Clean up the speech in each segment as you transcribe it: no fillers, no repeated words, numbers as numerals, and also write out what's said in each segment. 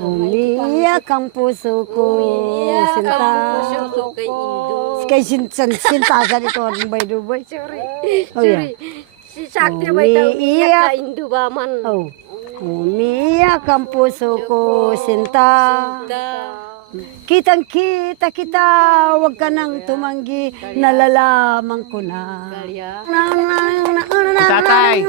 Umiiyak ang puso ko, sinta. Kay sinta sa dito, Dubai. Sorry. Oh, yeah. Si Sakti ba ito umiyak ka Indo ba man? Oh. Umiiyak ang puso ko, sinta. Kitang-kita kita, wag ka nang tumanggi, nalalaman ko na. Tatay.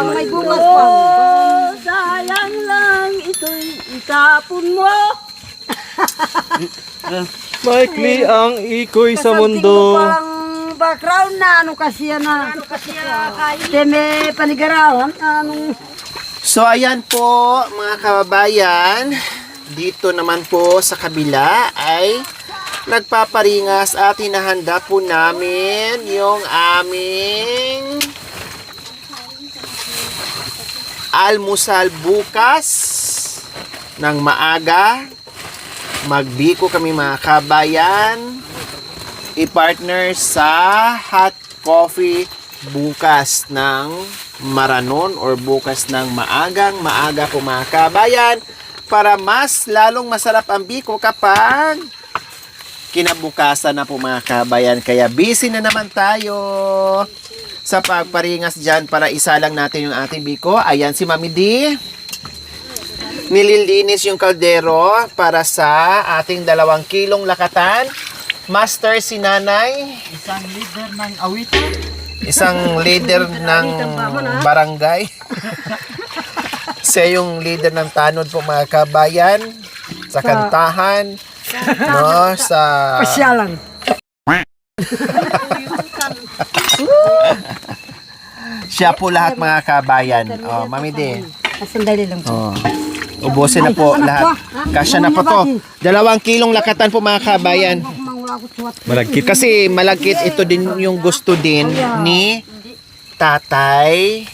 May bungas pa. Sayang lang ito'y itapon mo. Maikli ang ikoy sa Kasanting mundo. mo parang background na ano kasi yan na. Teme panigarawan. Anong So ayan po mga kababayan, dito naman po sa kabila ay nagpaparingas at hinahanda po namin yung aming almusal bukas ng maaga. Magbiko kami mga kabayan, i-partner sa hot coffee bukas ng maranon or bukas ng maaga po mga kabayan, para mas lalong masarap ang biko kapag kinabukasan na po mga kabayan. Kaya busy na naman tayo sa pagparingas dyan para isalang natin yung ating biko. Ayan si Mami D, nililinis yung kaldero para sa ating 2 kilong lakatan. Master si Nanay, Isang leader ng awitan. isang leader ng barangay. Siya yung leader ng tanod po mga kabayan, sa kantahan, no, sa pasyalan. siya po lahat mga kabayan. Oh, Mami D. Sandali lang po. Oh. Ubusin na po lahat. Kasya na po to. 2 kilong lakatan po mga kabayan. Malagkit. Kasi malagkit, ito din yung gusto din ni Tatay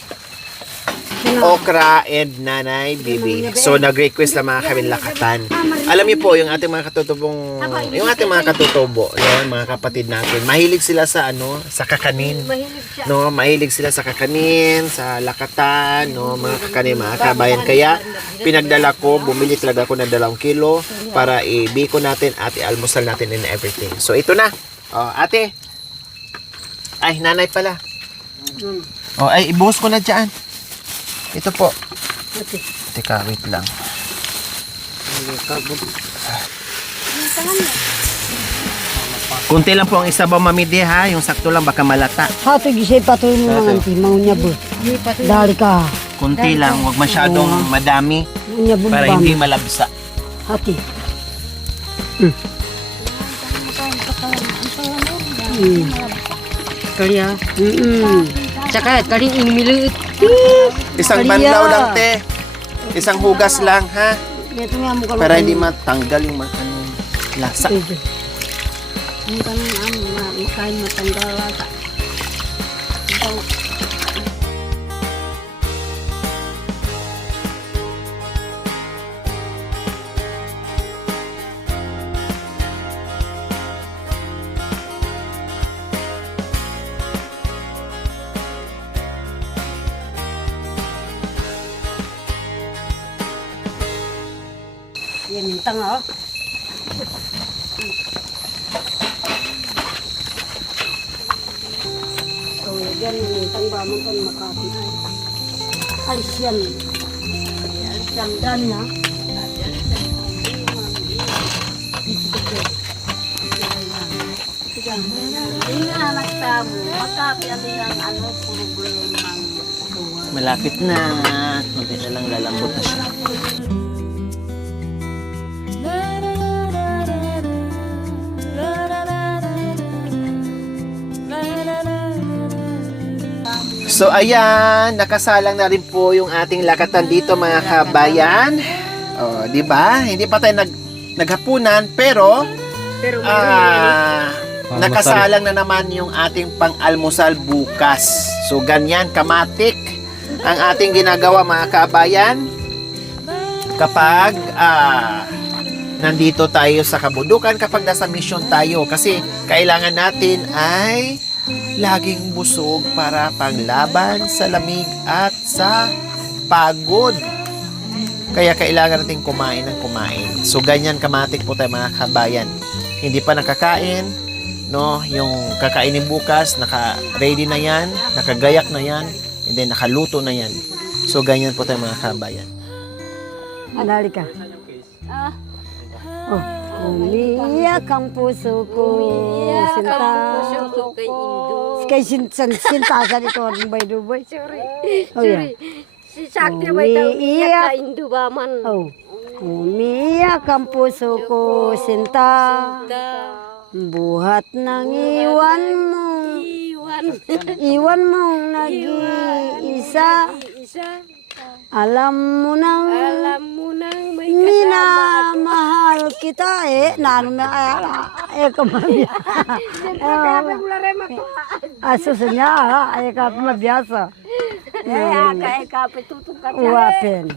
Okra and Nanay Bibi. So nag-request na mga kami lakatan. Alam niyo po yung ating mga katutubong, yung ating mga katutubo, yung mga kapatid natin, mahilig sila sa ano, sa kakanin. No, mahilig sila sa kakanin, sa lakatan, no, mga kakanin, mga kabayan. Kaya pinagdala ko, bumili talaga ako ng 2 kilo para ibiko natin at i-almusal natin and everything. So ito na. Oh, ate. Ay, nanay pala. Oh, ay ibuhos ko na diyan. Ito po. Teka, wait lang. Kunti lang po ang isabaw, Mami D, ha? Yung sakto lang, baka malata. Hato gisay patuloy mo mga anti, maunya bo. Dali ka. Kunti lang, wag masyadong madami Unya bo para hindi malabsa. Hati. Kaliya. Tsaka kaling inimilut. Isang Kaliya. banlaw lang, te. Isang hugas lang, ha? Ito nga mo ka. Para hindi matanggal yung ano, lasa. Ang tanong makain matanggal lasa. Yan yung tanga, oh. So, yan yung tangba mo kan makapit. Alis yan. Alis yan. Dami na. Hindi anak tamo. Makapit ang ano, problema. Malapit na. Kunti na lang lalambot na siya. So ayan, nakasalang na rin po yung ating lakatan dito mga kabayan. Oh, 'di ba? Hindi pa tayo naghapunan pero nakasalang na naman yung ating pang-almusal bukas. So ganyan kamatik ang ating ginagawa mga kabayan kapag nandito tayo sa kabundukan, kapag nasa mission tayo, kasi kailangan natin ay laging busog para panglaban sa lamig at sa pagod. Kaya kailangan natin kumain ng kumain. So ganyan kamatik po tayo mga kabayan. Hindi pa nakakain, no? Yung kakainin bukas, naka-ready na yan, nakagayak na yan, and then nakaluto na yan. So ganyan po tayo mga kabayan. Anali ka. Oh, umiiyak ang puso ko. Sinta. Puso ko kay Indo. Kay sintasan ito ang Dubay-Dubay. Sorry. Oh, yeah. Si Sakti may umiiyak Umiiyak. ka Indo ba man? Oh, umiiyak ang puso ko, sinta. Buhat ng iwan mo. Iwan mong nag-iisa. Alam mo nang may minamahal kita nano na kamabiya. Asusun niya ka mabiyasa. Uwapin.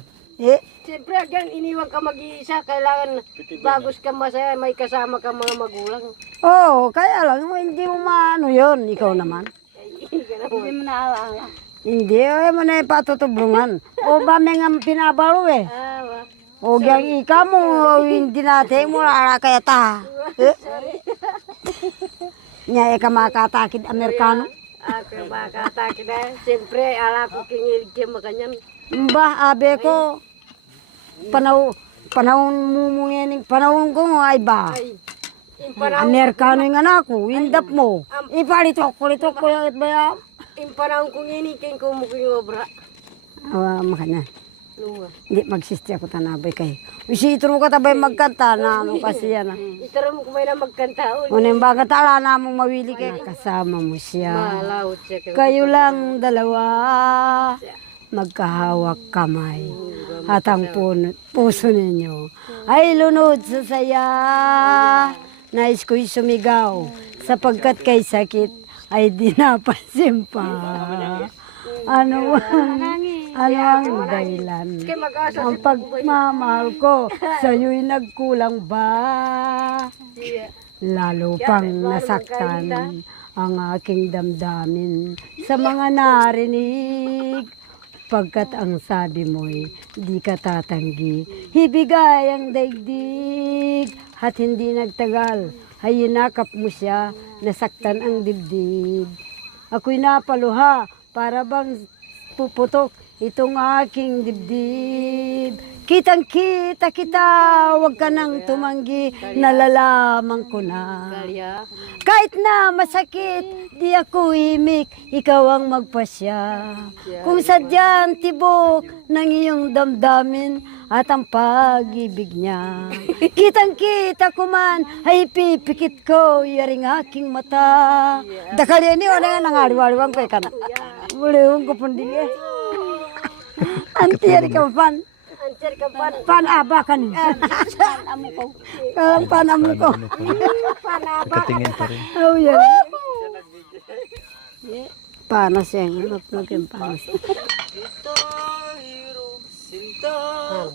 Siyempre, again, iniwan ka mag-iisa, kailangan bagos ka masaya, may kasama ka mga magulang. Oo, kaya lang, hindi mo maano yun, ikaw naman. Hindi mo naaalala. Hindi, mo na patutublungan. O ba may nga pinabalo O gyang ika mo, hindi natin mo ala kaya ta. Nya ka makatakid Amerikano. Ako makatake na, siyempre, ala ko kingilig ka makanyan. Mbah, abe ko, panahon ko ay ba? Amerikano yung anak ko, indap mo. Ipalitok ko yung ba? Yung panahon kong inikin ko mo yung obra. Makanya. Lunga. Hindi magsisti ako tanabay kay. Isitro ka tabay magkanta na ano kasi yan. Itara mo kumay na magkanta. Unang baga tala na mong mawili kay kasama mo siya. Malawot siya. Kayo lang dalawa. Magkahawak kamay. At ang puso ninyo ay lunod sa saya. Nais ko'y sumigaw sapagkat kay sakit ay di napansin pa. Ano ang dahilan? Ang pagmamahal ko sa'yo'y nagkulang ba? Lalo pang nasaktan ang aking damdamin sa mga narinig. Pagkat ang sabi mo'y di ka tatanggi, ibigay ang daigdig. At hindi nagtagal, ay inakap mo siya, nasaktan ang dibdib. Ako'y napaluha, para bang puputok itong aking dibdib. Kitang-kita kita, huwag ka nang tumanggi, nalalaman ko na. Kahit na masakit, di ako himik, ikaw ang magpasya. Kung sadyang tibok ng iyong damdamin at ang pag-ibig niya. Kitang-kita ko man, ay pipikit ko, yaring aking mata. Dakal yan yun, nga nangaliwaliwang ko na. Mulihong ko pun din eh. Antiyari ka pan. Panaba ka niya. Panamo ko. Katingin pa rin. Oh, yan. Panas yan. Napnog yung panas.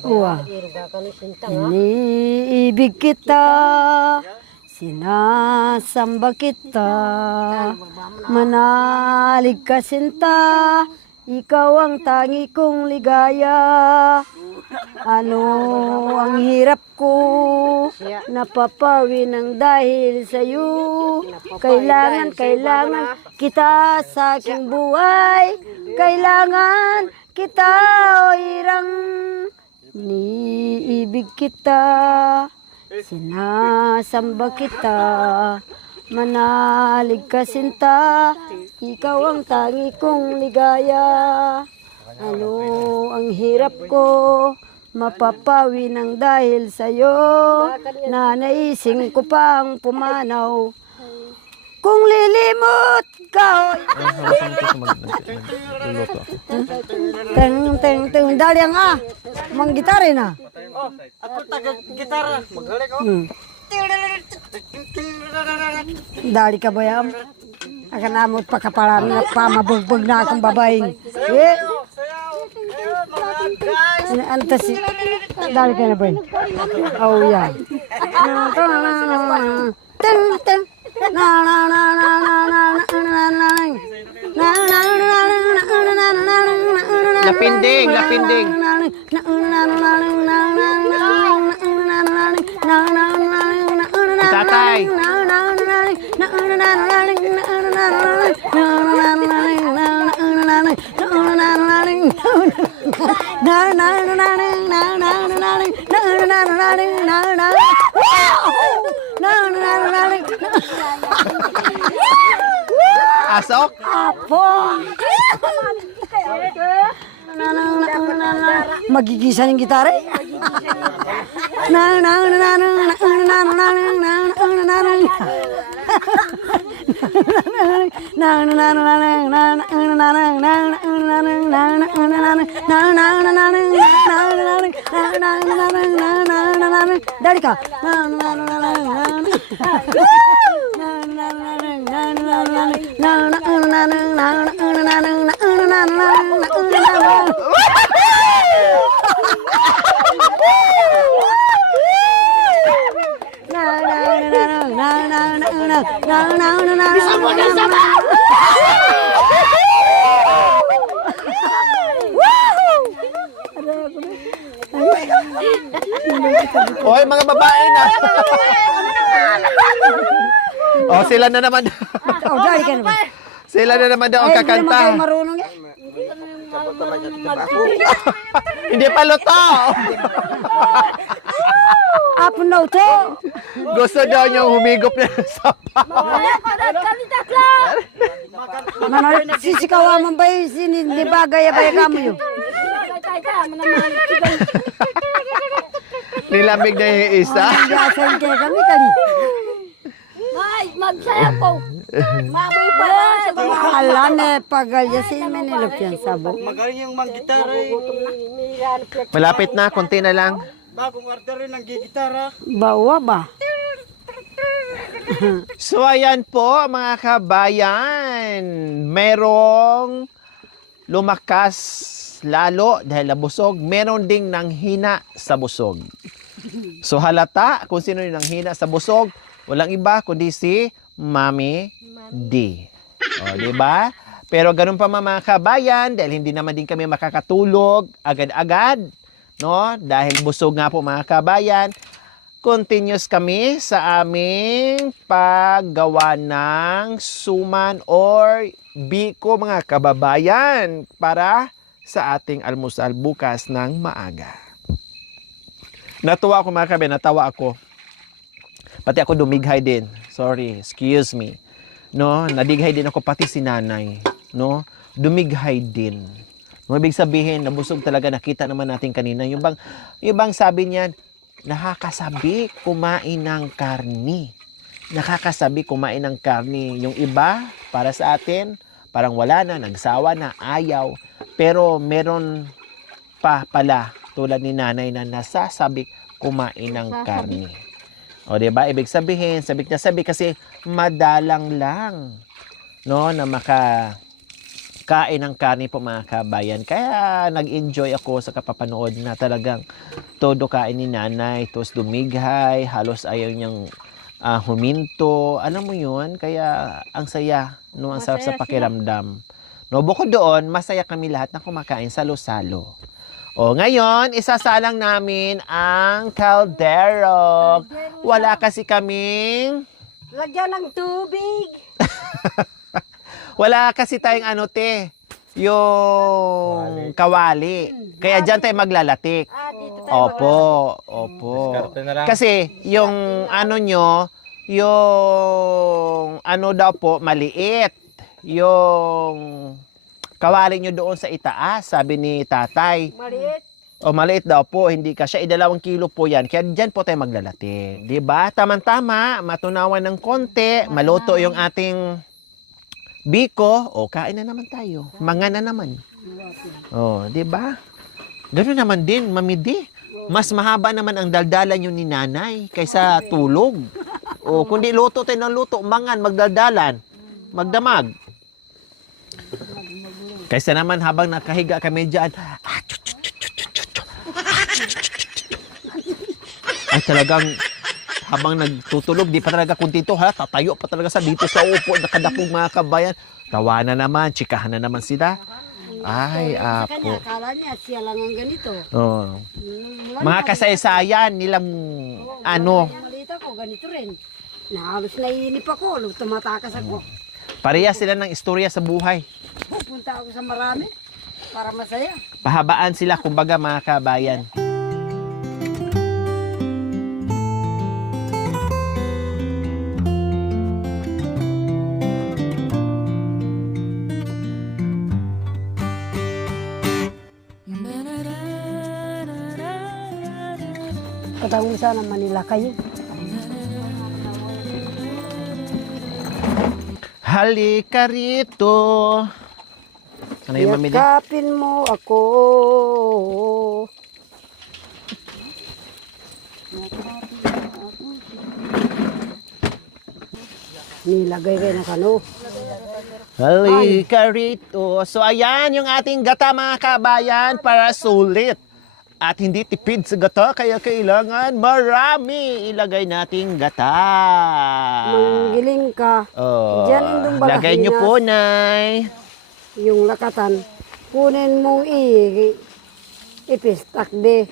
Uwa. Iniibig kita. Sinasamba kita. Manalig ka sinta. Ikaw ang tangi kong ligaya. Ano ang hirap ko, napapawi ng dahil sa'yo. Kailangan kita sa aking buhay. Kailangan kita o irang niibig kita. Sinasamba kita. Manalig ka sinta, ikaw ang tangi kong ligaya. Ano ang hirap ko, mapapawi ng dahil sa'yo. Nanaising ko pang pumanaw. Kung lilimot ka, teng, dali nga, mang gitara na. Ako taga-gitara. Magaling ko. Dali ka ba yan? Akan namot pagkapalan na pamabugbog na akong babaeng. Antas, dali ka na ba? Oh, yan. Lapinding, lapinding. Tatay. Asok? Magigisa ng gitara eh. Dari ka. Oy, mga babae na. Oh, sila na naman. Oh, dari ka na ba? Sila na naman daw ang Ay, hindi naman kayo kakanta. marunong eh. Hindi pa luto. Apon daw to. Gusto daw niyang humigop na sa Sisikawa mo ba yung sinibagay ba yung kamo yun? nilamig na yung isa. Biyasan kaya kami kani. Magsaya po. Mamoy pa na. Alam eh, pagalya si Menilok yan sabo. Magaling yung mang-gitara eh. Malapit na, konti na lang. Bagong order rin ng gitara. Bawa ba? So ayan po mga kabayan, merong lumakas lalo dahil nabusog, meron ding nanghina sa busog. So halata kung sino yung nanghina sa busog, walang iba kundi si Mami D. O, di ba? Pero ganun pa mga kabayan, dahil hindi naman din kami makakatulog agad-agad, no? Dahil busog nga po mga kabayan, continuous kami sa aming paggawa ng suman or biko mga kababayan para sa ating almusal bukas ng maaga. Natuwa ako mga kababayan, natawa ako. Pati ako dumighay din. Sorry, excuse me. No, nadighay din ako pati si nanay, no? Dumighay din. No, ibig sabihin, nabusog talaga, nakita naman natin kanina. Yung bang sabi niyan, nakakasabi kumain ng karni. Nakakasabi kumain ng karni. Yung iba, para sa atin, parang wala na, nagsawa na, ayaw. Pero meron pa pala, tulad ni nanay na nasasabi kumain ng karni. O diba? Ibig sabihin, sabik na sabi kasi madalang lang, no, na makakain ng karni po mga kabayan. Kaya nag-enjoy ako sa kapapanood na talagang todo kain ni nanay, tos dumighay, halos ayaw niyang huminto. Alam mo yun? Kaya ang saya, no, ang sarap sa pakiramdam. No, bukod doon, masaya kami lahat na kumakain salo-salo. O ngayon, isasalang namin ang kaldero. Wala kasi kaming... Lagyan ng tubig. Wala kasi tayong ano te, yung kawali. Kaya dyan tayo maglalatik. Dito tayo. Opo. Kasi yung ano nyo, yung ano daw po, maliit. Yung kawali nyo doon sa itaas, sabi ni tatay. Maliit. O maliit daw po, hindi ka siya, 2 kilo po yan. Kaya dyan po tayo maglalati. Diba? Tama-tama, matunawan ng konti, maluto yung ating biko, o kain na naman tayo. Mga na naman. O, diba? Ganoon naman din, mamidi. Mas mahaba naman ang daldalan yun ni nanay kaysa tulog. O, kundi luto tayo ng luto, mangan, magdaldalan, magdamag. Kaysa naman habang nakahiga kami dyan, Ay talagang habang nagtutulog, di pa talaga kuntento ha, tatayo pa talaga sa dito sa upo, nakadapong mga kabayan. Tawa na naman, chikahan na naman sila. Ay, Sa kanya, apo. akala niya siya lang ang ganito. Oh. Wala Mga na, kasaysayan nilang ano, Yung malita ko, ganito rin. Halos naiinip ako, tumatakas ako. pareha sila ng istorya sa buhay. Pupunta ako sa marami para masaya. Pahabaan sila, kumbaga mga kabayan. Katawang sana Manila kayo. Halika rito. Ano yung mamili? Yakapin mo ako. Nilagay kayo na kano. Halika rito. So ayan yung ating gata mga kabayan para sulit. At hindi tipid sa gata kaya kailangan marami ilagay nating gata. Manggiling ka. Oh, Diyan yung dumbalahinas. lagay nyo po, Nay. Yung lakatan. Kunin mong ipistakde.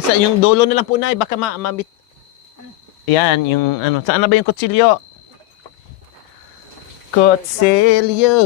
Sa yung dulo na lang po, Nay. Baka mabit. Yan, yung ano. Saan na ba yung kutsilyo? Kutsilyo.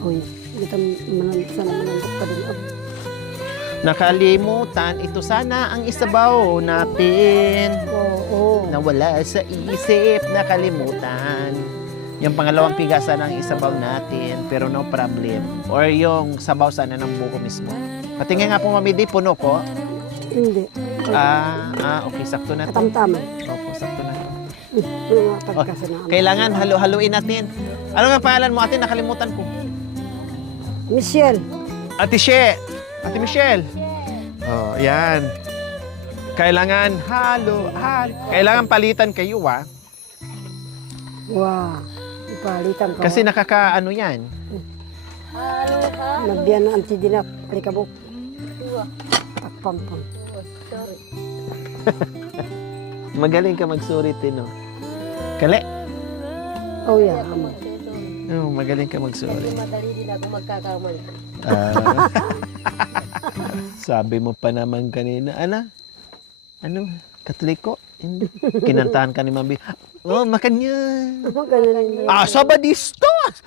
Uy, dito sana manandok pa din. Nakalimutan, ito sana ang isabaw natin. Oo. Nawala sa isip, nakalimutan. Yung pangalawang pigasan ang isabaw natin, pero no problem. Or yung sabaw sana ng buko mismo. Patingin nga po, Mami Di, puno po. Hindi. Okay, sakto na to. Katamtaman. Opo, sakto na to. Yung mga pagkasanaan. Kailangan halo-haluin natin. Ano nga pangalan mo, ate? Nakalimutan ko. Michelle. Ate She. Ate Michelle. Oh, yan. Kailangan halo. Kailangan palitan kayo, ah. Wow. Ipalitan ka. Kasi nakakaano yan. Nagbiyan na antidinak. Alikabok. Takpampang. Magaling ka magsurit, no? Kale? Oh yeah. Amo. Oh, magaling ka magsurit. Madali din ako magkakamali. Sabi mo pa naman kanina, ano, Katoliko? Hindi. Kinantahan ka ni Mami. Oh, makanya. Ganun. Sabadistas!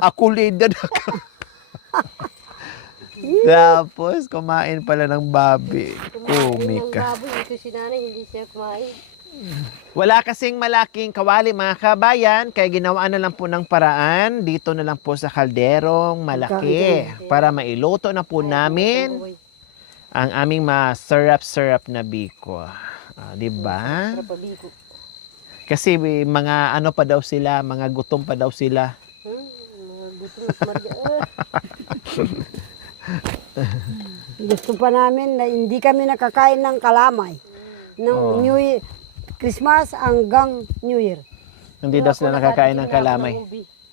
Ako leader na ka. Tapos, kumain pala ng babi. Komika. Ang baboy, ito si nanay, hindi siya kumain. Wala kasing malaking kawali mga kabayan, kaya ginawa na lang po ng paraan. Dito na lang po sa kalderong malaki para mailuto na po namin ang aming masarap-sarap na biko. Diba? Pabigo. Kasi mga ano pa daw sila, mga gutom pa daw sila. Mga gusto Maria. Gusto pa namin na hindi kami nakakain ng kalamay. Ng New Year, Christmas hanggang New Year. Hindi daw sila nakakain ng kalamay.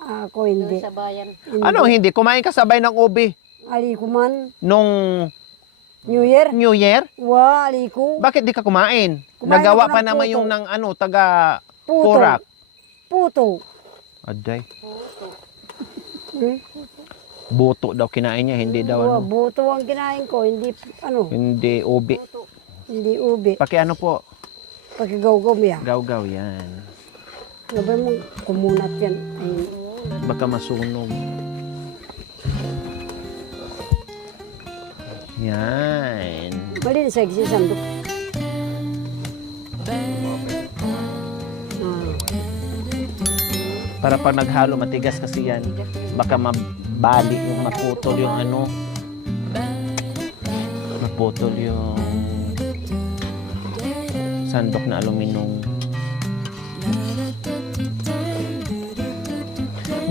Ako hindi. Sa bayan. Ano hindi? Kumain ka sabay ng ubi Alikuman. nung New Year. New Year? Wa, aliku. Bakit di ka kumain? Kumain Nagawa ako pa ng naman puto. yung ng taga Puto. Porak. Puto. Aday. Hmm? Buto daw kinain niya, hindi daw Wa, ano. buto ang kinain ko. Hindi, Hindi ubi. hindi ubi. Paki ano po? Pagkagaw-gaw niya. Gaw-gaw yan. Sabi mo, kumunat yan. Ay, Baka masunog. Yan. mali sa sandok. Para pag naghalo, matigas kasi yan. Baka mabali yung maputol yung ano. Maputol yung sandok na aluminum.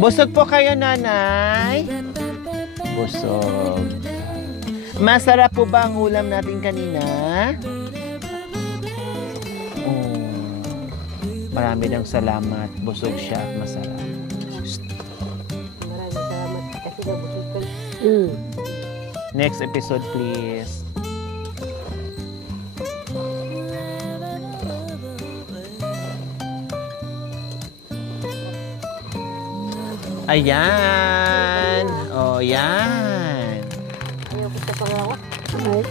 Busog po kayo, nanay? Busog. Masarap po ba ang ulam natin kanina? Marami ng salamat. Busog siya. Masarap. Maraming salamat kasi nabusog ka. Next episode, please. Ayan. Oh, yan. Ayaw ko sa pangawa. Ay,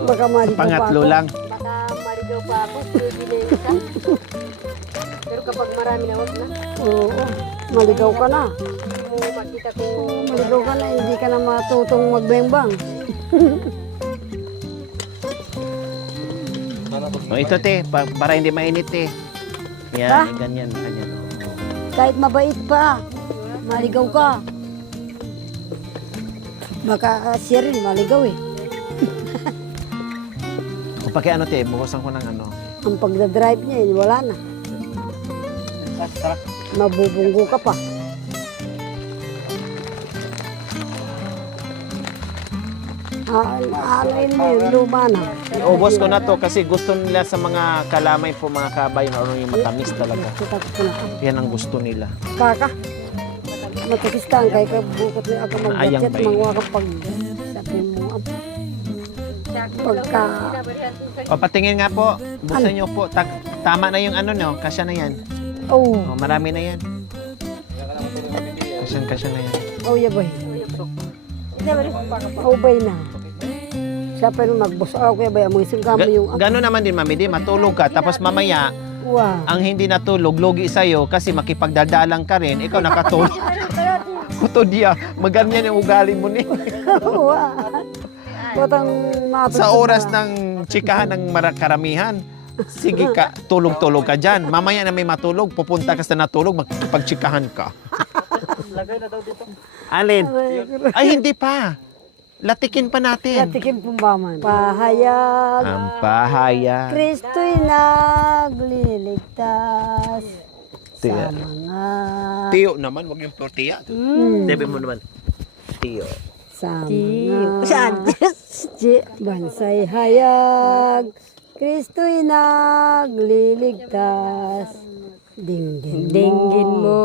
baka maligaw pa Pangatlo ako. lang. Baka maligaw pa ako. Pwede na yung isa. Pero kapag marami na, wag na. Oo, maligaw ka na. Kung makita ko, Maligaw ka na, hindi ka na matutong magbengbang. Oh, ito, te. Para hindi mainit, te. Yan, ganyan. Ganyan. Kahit mabait pa, maligaw ka. Baka siya rin maligaw eh. O, paki ano, te. Bukasan ko ng ano. Ang pagdadrive niya, wala na. Mabubunggo ka pa. Alain mo yun, luma na. Ubos ko na to kasi gusto nila sa mga kalamay po, mga kabayo, na ano yung matamis talaga. Kita ko na. Yan ang gusto nila. Kaka. Matakis ka, kaya ka bukot na ako Ayang mag-gadget, bay. mangwa ka pag sabi mo. Pagka, O, patingin nga po. Buksan nyo po. Tama na yung ano, no? Kasya na yan. oh, O, marami na yan. Kasya na yan. oh, yaboy. Oh, bay na. Siya pa nung nagbus. Oh, kuya bay, mga isang kamo yung... Gano'n naman din, mami. Di, matulog ka. Tapos mamaya, Wow. ang hindi natulog, lugi sa'yo kasi makipagdadalang ka rin. Ikaw nakatulog. Kuto diya. Maganyan yung ugali mo ni. Wow. Batang matulog Sa oras na. ng tsikahan ng karamihan, sige ka, tulog-tulog ka dyan. Mamaya na may matulog, pupunta ka sa natulog, magpagtsikahan ka. Lagay na daw dito. Alin? Ay, hindi pa. Latikin pa natin. Katikin pumbaman. Pahayag. Ang pahaya. Kristo'y nagliligtas sa Tiya. mga... Tiyo naman, wag yung tortilla. Sabi mo naman, tiyo. Sa mga... Bansay hayag. Kristo'y nagliligtas. Dinggin mo.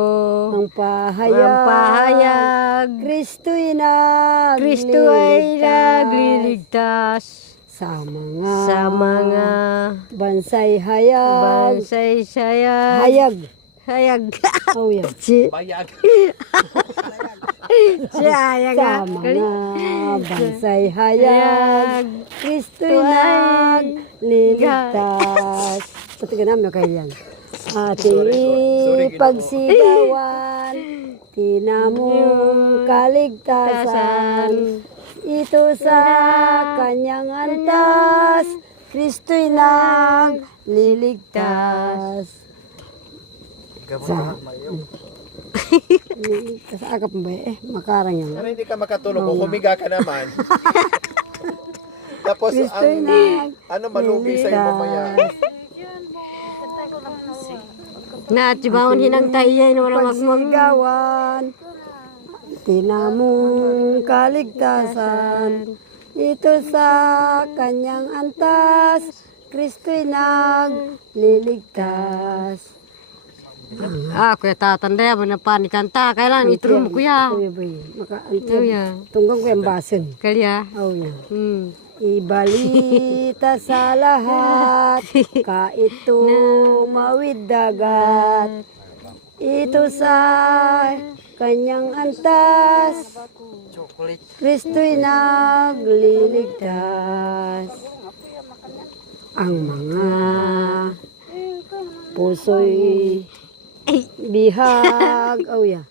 Ang pahayag. Kristo'y nagliligtas. Sa mga bansay hayag. Hayag. Oh, yeah. Bayag. Sa mga bansay hayag. Kristo'y nagliligtas. Pati ka namin kayo yan. Ating ipagsigawan, tinamong kaligtasan. Ito sa kanyang antas, Kristo'y nagliligtas. Sa akap mo ba eh, makarang yan. Pero hindi ka makatulog kung humiga ka naman. Tapos Kristo'y malugi sa'yo mamaya. Natibawon hinang tayo na walang Pagsigawan, tinamong kaligtasan. Ito sa kanyang antas, Kristo'y nagliligtas. kuya tatanda mo na panikanta. Kailan ituro mo kuya. Kuya ba Kuya. Tunggang ko yung basin. Kaya. Oh, yan. Ibalita sa lahat, kaito mawid dagat. Ito sa kanyang antas, Kristo'y nagliligtas. Ang mga puso'y bihag. Oh, yeah.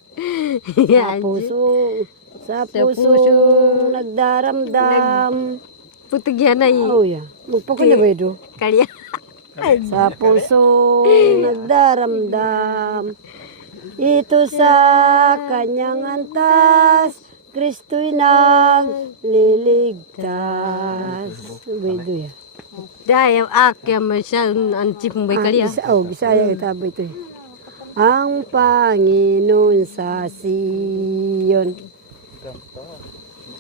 Sa pusong nagdaramdam. Putig yan ay. Oh, yeah. Magpakula ba ito? Kaya. Sa puso nagdaramdam. Ito sa kanyang antas, Kristo'y nagliligtas. Bedo ya. Dahil akyam siya ang chip may kaliya. Bisaya ito ito. Ang Panginoon sa Sion.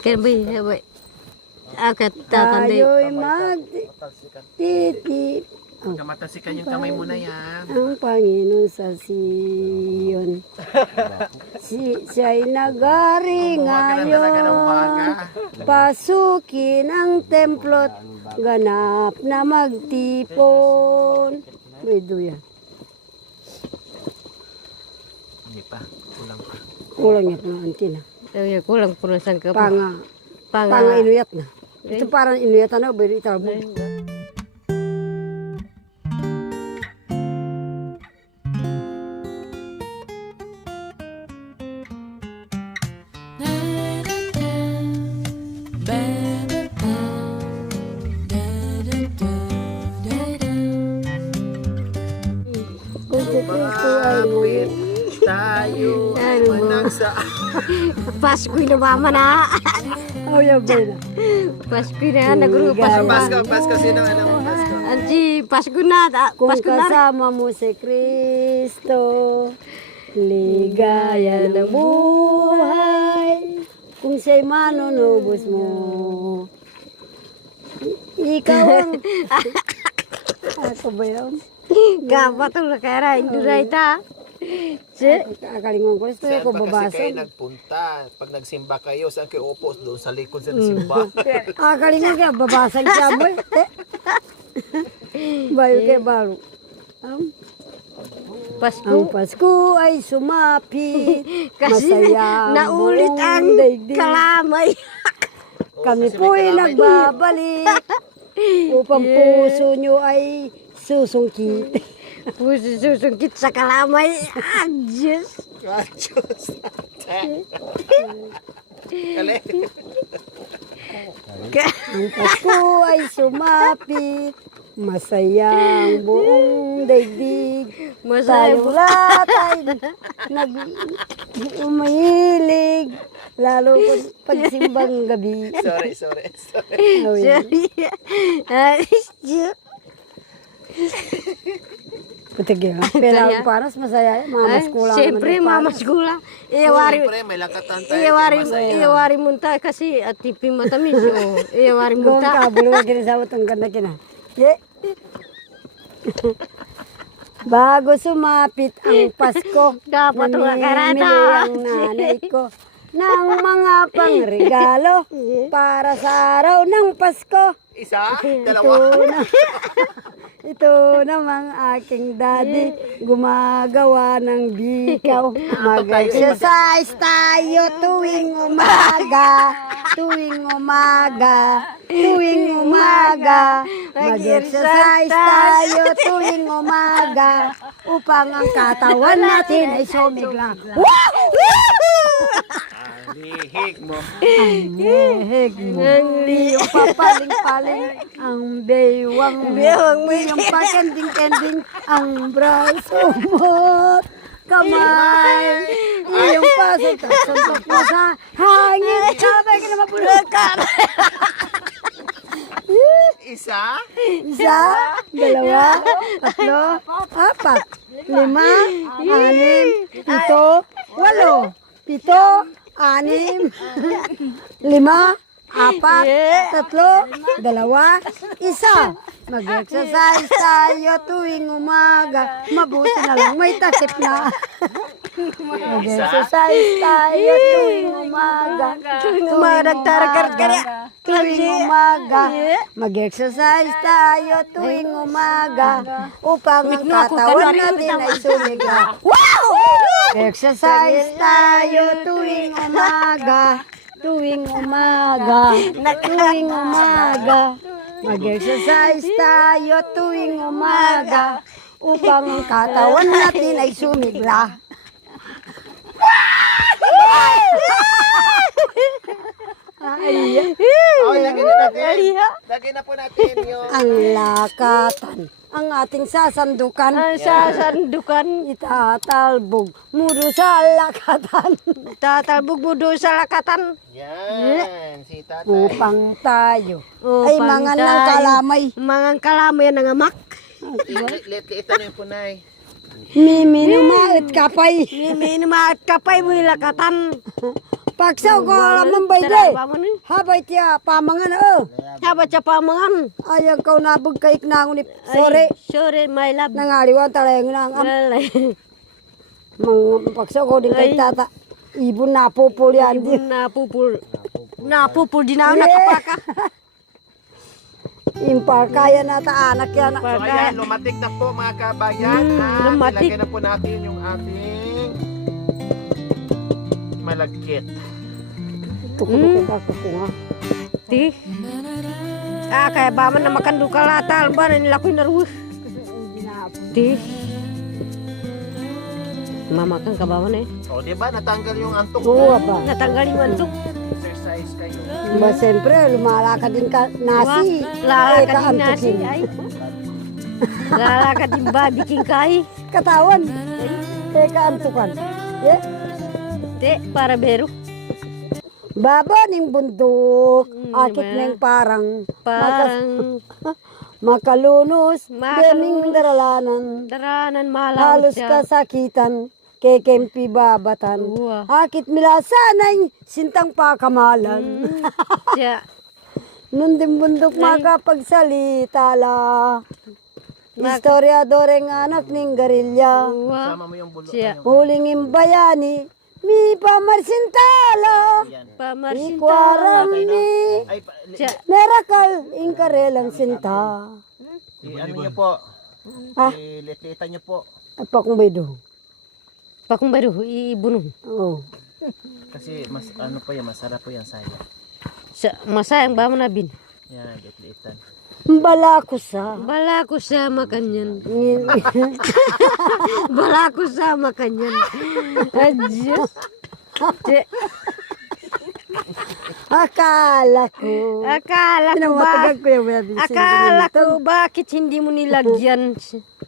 Kaya ba? Akat tatanda. Tayo'y magtitip. Kamatasikan yung kamay mo na yan. Ang Panginoon sa Sion. Siya'y nagari ngayon. Pasukin ang templo't ganap na magtipon. Bedo yan. Hindi pa. Kulang pa. Kulang yan na antina. Kulang po na sangka. Panga inuyat na. Ito parang inuyat na. Bedo itabo. Bakit tayo nagsa... Pasko'y lumama na. Oh, yan ba na? Pasko'y na. Nagrupas na. Pasko, sino alam mo Pasko? Anji, Pasko na. Kung Pasko na. kasama mo si Kristo, ligaya ng buhay. Kung siya'y manunubos mo, ikaw ang... Ako ba yun? Gabatong na kaya induray ta. Akalingon ko, ito Saan ako ba kasi babasa. kayo nagpunta? Pag nagsimba kayo, saan kayo upo? Doon sa likod sa simba. Akalingon ka, babasag siya mo. Bayo kay baro. Ang Pasko. Pasko ay sumapit, Kasi masaya naulit ang daigdig. kalamay. Kami po'y nagbabalik upang puso nyo ay susungkit. Puso susungkit sa kalamay. Ah, Diyos. Diyos. Kali. Ang Pasko ay sumapit, masayang buong daigdig. Tayong lahat ay umahilig, lalo pag pagsimbang gabi. Sorry. Oh, yan. Ay, Diyos. Putig yan. Pero ang paras masaya, mamas ko lang. Siyempre, mamas gula. Siyempre, may lakatan tayo. Iyawari munta kasi at tipim matamis. Iyawari Gawang munta. kabulo, wag kinasawat ang ganda kina. Yeah. Bago sumapit ang Pasko, Dapat nga namimili karata. ang nanay ko ng mga pangregalo para sa araw ng Pasko. Isa? Dalawa? Ito namang aking daddy, gumagawa ng bikaw. Mag-exercise tayo tuwing umaga, tuwing umaga, tuwing umaga. Mag-exercise tayo tuwing umaga, upang ang katawan natin ay sumigla. Lihik mo. Heheg mo. Iyong papaling-paling ang bewang mo. Iyong pakending-kending ang braso mo. Kamay. Iyong pasok-suntok mo sa hangin. Sabay ka na mapulukan. Isa? Isa, dalawa, tatlo, apat, lima, anim, pito, walo, pito, anim, lima, apat, tatlo, dalawa, isa. Mag-exercise tayo tuwing umaga. Mabuti na lang may takip na. Mag-exercise tayo tuwing umaga. Tuwing umaga. Tuwing umaga. Mag-exercise tayo tuwing umaga. Upang ang katawan natin ay sumigla. Exercise tayo tuwing umaga. Tuwing umaga. Tuwing umaga. Mag-exercise tayo tuwing umaga upang ang katawan natin ay sumigla. Oh, lagyan na natin. Lagyan na po natin yung... Ang lakatan ang ating sasandukan. Ang sasandukan. Itatalbog mudo sa lakatan. Tatalbog mo doon sa lakatan. Yan, si tatay. Upang tayo Upang ay mga ng tayo. kalamay. Mga kalamay na nga mak. Ito na yung punay. Miminumait kapay. Minimaat kapay mo lakatan. Paksaw ko alam bay de. Habay tiya pamangan Habat sa pamangan. Ayang kau nabog kay iknangon ni sore. Sorry, my love. Nangaliwan talayang nang Lalay. mang paksaw ko din kay tata. Ibon napupulyan di. Napupul. Napupul din ako nakapaka. Impakaya na ta anak yan. So ayan, lumatik na po mga kabayan. lumatik. Nilagyan na po natin yung ating malagkit. Tukod ako ko nga. Ti. Kaya ba man na makan duka latal ba na nila ko naruh. Ti. Mamakan ka ba man eh? O, di ba? Natanggal yung antok Oo mo. ba? Natanggal yung antok. Exercise kayo. Ba siyempre lumalakad din ka nasi. Lalakad Eka, din nasi antukin. ay. Lalakad din babi king kai. Katawan. Teka antukan. Yeah. Te, para bero. Baba ning bundok. Akit ba? ning parang Parang makalunos. Makalunos. Deming daralanan. daranan malaw Halos siya. kasakitan. Kekempi babatan. Uwa. Akit milasanay. Sintang pakamalan. Siya. Nun din bundok makapagsalita la. Historiadoreng anak ning garilya. Uwa. Sama mo yung bulo. Siya. Huling imbayani. Mi pamarsintala. Pamarsinta. Ikwaram ni. Ay, Siya. Merakal ingkarelang sinta. ano nyo po? Ah. Ilitita nyo po. At pa kung baydo. Pakong baro, ibuno. Oo. Kasi mas ano po yan, masarap po yan saya. Masayang ba mo na bin? Yan, litlitan. Bala ko sa. Bala ko sama kanyan. Ngin- Bala ko sama kanyan. Adjust. Akala ko. Akala ko ba? Pinamatagal ko yung mga bisin. Akala ko bakit hindi mo nilagyan?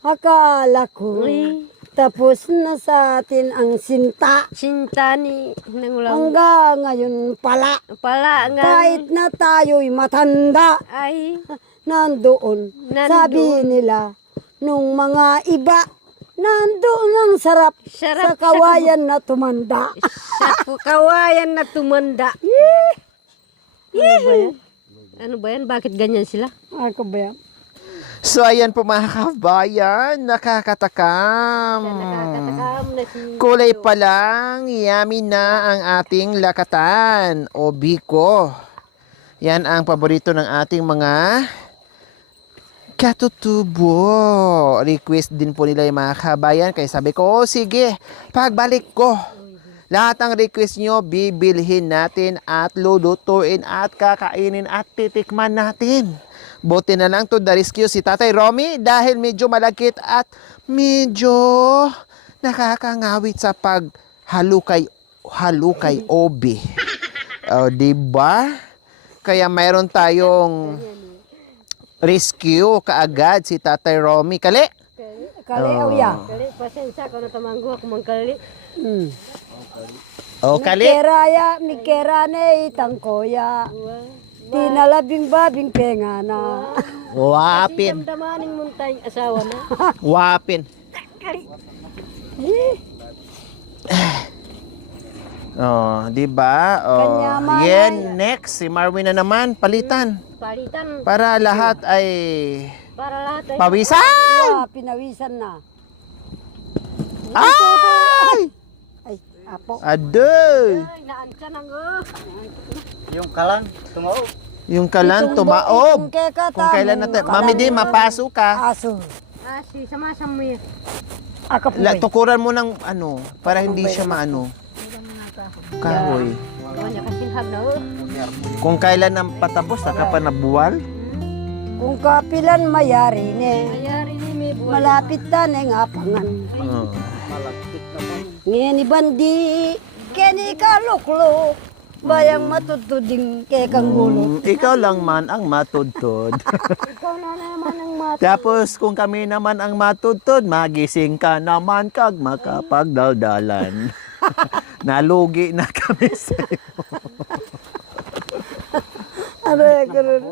Akala ko. Ay, Tapos na sa atin ang sinta. sinta ni nangulang. Hanggang ngayon pala. Pala nga. Kahit na tayo'y matanda. Ay, Nandoon. Sabi nila, nung mga iba, nandoon ang sarap, Sarap sa kawayan na tumanda. sa kawayan na tumanda. Ano ba yan? Bakit ganyan sila? Ako ba yan? So ayan po mga kabayan, nakakatakam. Nakakatakam na si... Kulay pa lang, yummy na ang ating lakatan o biko. Yan ang paborito ng ating mga katutubo. Request din po nila yung mga kabayan. Kaya sabi ko, oh, sige, pagbalik ko, lahat ng request nyo, bibilhin natin at lulutuin at kakainin at titikman natin. Buti na lang to the rescue si Tatay Romy dahil medyo malagkit at medyo nakakangawit sa paghalukay obi. O, diba? Kaya mayroon tayong rescue kaagad si Tatay Romy. Kali? Kaleaw ya. Kali, pasensya ko na tamanggo ako mangkali. O, kali? Mikera ne itangkoya. Tinalabing babing pengana. Wapin. Damdamaning muntay asawa na. Wapin. Oh, di ba? Oh, Kanyaman yan, next. Si Marwin na naman, palitan. Palitan. Para lahat ay Para lahat ay... pawisan! Pinawisan na. Ay! Ay, apo. Adoy! Ay, naansa nang Yung kalan, tumaw. Yung kalan tumaob. Kung kailan natin. Mami di, mapaso ka. Aso. si sama-sama mo yan. Ako po. Tukuran mo ng ano, para hindi siya maano. Kahoy. Kanya kasinhab na Kung kailan ang patapos, saka pa nabuwal. Kung kapilan mayari ne. Mayari ni may buwan. Malapit ta ne nga pangan. Oh. Ngayon ni bandi. Keni kaluklok. Bayang matutuding kay kang gulot. Ikaw lang man ang matudtod. Ikaw na naman ang mata. Tapos kung kami naman ang matudtod, magising ka naman kag makapagdaldalan. Nalugi na kami sa'yo. Ano yan, karoon?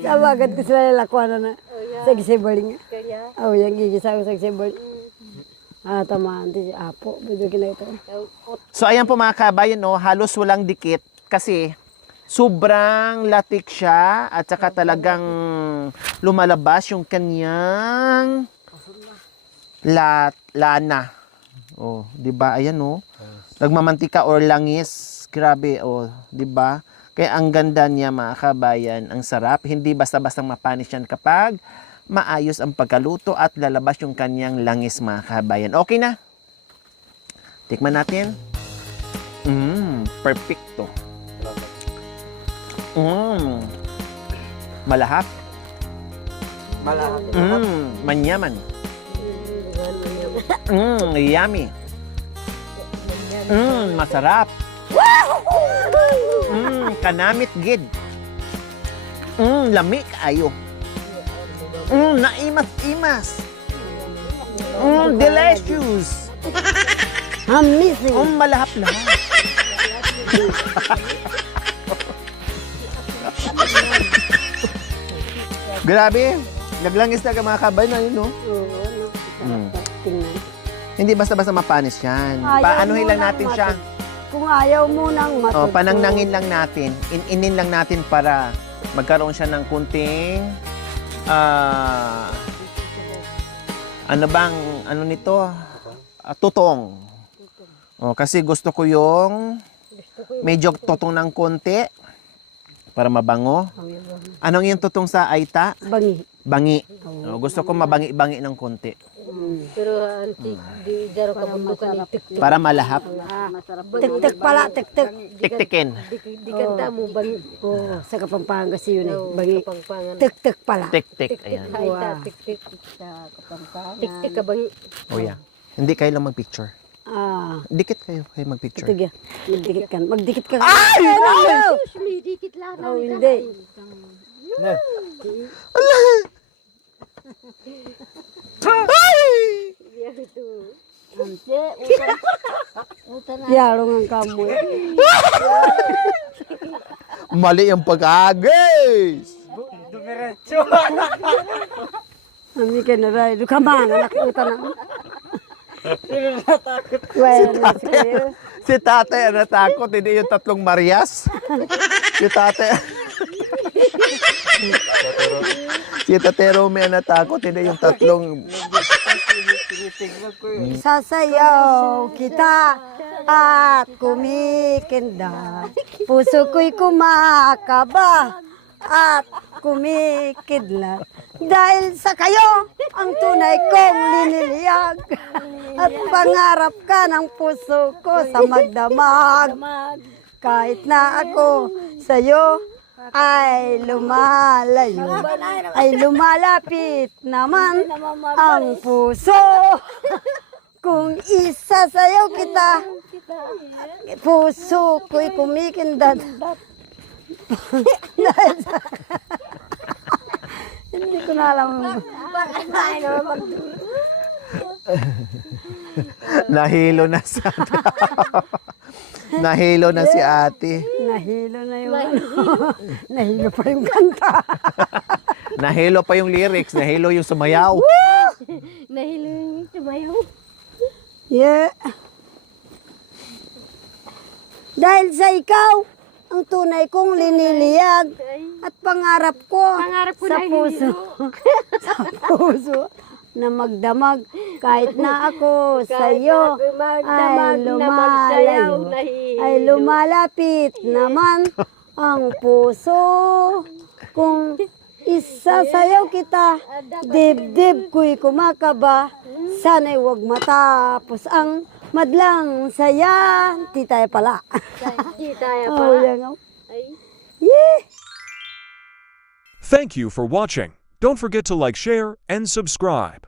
Kabagat ko sila lakwana na. Sa gisibali nga. Kaya, Oh, yung gigisa ko sa gisibali. Tamaan din si Apo. Budugin na ito. So ayan po mga kabayan, no, halos walang dikit kasi sobrang latik siya at saka talagang lumalabas yung kanyang lana. Oh, 'di ba? Ayan oh. Nagmamantika or langis. Grabe oh, 'di ba? Kaya ang ganda niya mga kabayan, ang sarap. Hindi basta-bastang mapanis yan kapag maayos ang pagkaluto at lalabas yung kanyang langis mga kabayan. Okay na. Tikman natin. Perfecto. Malahap. Manyaman. Yummy. Masarap. Kanamit gid. Lami kayo. Naimas-imas. Delicious. Amazing. Malahap-lahap. Grabe. Naglangis na ka mga kabay na yun, no? Tingnan. Hindi basta-basta mapanis yan. Paanuhin lang natin siya. Kung ayaw mo nang matutod. Panangnangin lang natin. Inin lang natin para magkaroon siya ng kunting ano nito? Tutong. Kasi gusto ko yung medyo tutong ng konti para mabango. Anong yung tutong sa Aita? Bangi. Bangi. Gusto ko mabangi-bangi ng konti. pero antik, di daro ka bundukan ni tik-tik. Para malahap. Tik-tik pala, tik-tik. Tiktikin. Di kanta mo bang Oh, sa Kapampangan kasi yun eh. Bangi. pangpangan. Tik-tik pala. Tik-tik. Ayan. Ay ta, tik-tik. Tik-tik ka bang Oh yeah. Hindi kayo lang mag-picture. Dikit kayo mag-picture. Ito gya. Magdikit ka. Magdikit ka. Ay! sumidikit lang. Oh, hindi. Yarong ang kamoy. Mali yung pag-agis. Ami ka na rin. Dukamang, anak ko na. Well, Si tatay ang natakot, hindi yung tatlong Marias. Si tatay... si tatero may natakot, hindi yung tatlong... sasayaw kita at kumikinda. Puso ko'y kumakaba at kumikidlat. Dahil sa kayo, ang tunay kong liniliyag. At pangarap ka ng puso ko sa magdamag. Kahit na ako sa'yo ay lumalayo, ay lumalapit naman ang puso. Kung isasayaw kita, puso ko'y kumikindat. Hindi ko na alam. Nahilo na sa... Nahilo na si ate. Nahilo na yung nahilo pa yung kanta. Nahilo pa yung lyrics. Nahilo yung sumayaw. nahilo yung sumayaw? Yeah. Dahil sa ikaw, ang tunay kong liniliyag at pangarap ko, sa puso. Sa puso na magdamag kahit na ako sa iyo ay lumalayo, ay lumalapit naman ang puso. Kung isasayaw kita, dibdib ko'y kumakaba, sana'y huwag matapos ang madlang saya. Di tayo pala. Di tayo Oh, pala. yan, oh. Ay. Yeah. Thank you for watching. Don't forget to like, share, and subscribe.